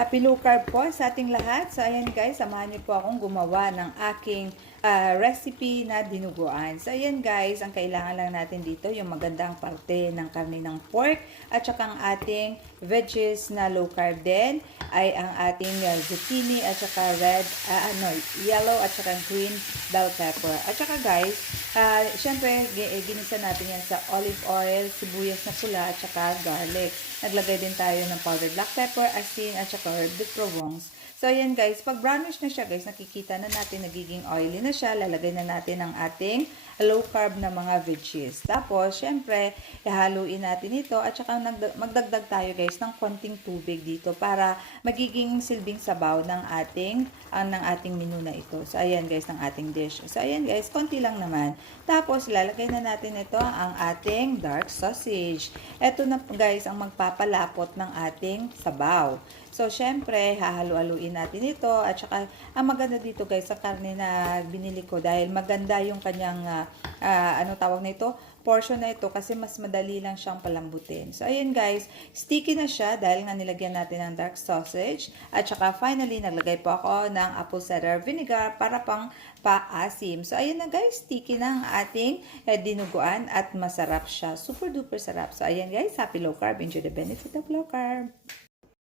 Happy low carb po sa ating lahat. So ayan guys, samahan niyo po akong gumawa ng aking recipe na dinuguan. So ayan guys, ang kailangan lang natin dito yung magandang parte ng karne ng pork at saka ang ating veggies na low carb din ay ang ating zucchini at saka yellow at saka green bell pepper. At saka guys, syempre ginisa natin yan sa olive oil, sibuyas na pula at saka garlic. Naglagay din tayo ng powdered black pepper, asin at saka herb de Provence. So ayan guys, pag brownish na siya guys, nakikita na natin nagiging oily na siya. Lalagay na natin ang ating low carb na mga veggies. Tapos, syempre, ihaluin natin ito at saka magdagdag tayo guys ng konting tubig dito para magiging silbing sabaw ng ating menu na ito. So ayan guys, ng ating dish. So ayan guys, konti lang naman. Tapos, lalagay na natin ito ang ating dark sausage. Ito na guys ang magpapalapot ng ating sabaw. So, syempre, hahalu-haluin natin ito. At saka, ang maganda dito guys, sa karne na binili ko dahil maganda yung kanyang, tawag na ito? Portion na ito kasi mas madali lang siyang palambutin. So, ayan guys, sticky na siya dahil nga nilagyan natin ng dark sausage. At saka, finally, naglagay po ako ng apple cider vinegar para pang paasim. So, ayan na guys, sticky na ang ating dinuguan at masarap siya. Super duper sarap. So, ayan guys, happy low carb. Enjoy the benefit of low carb.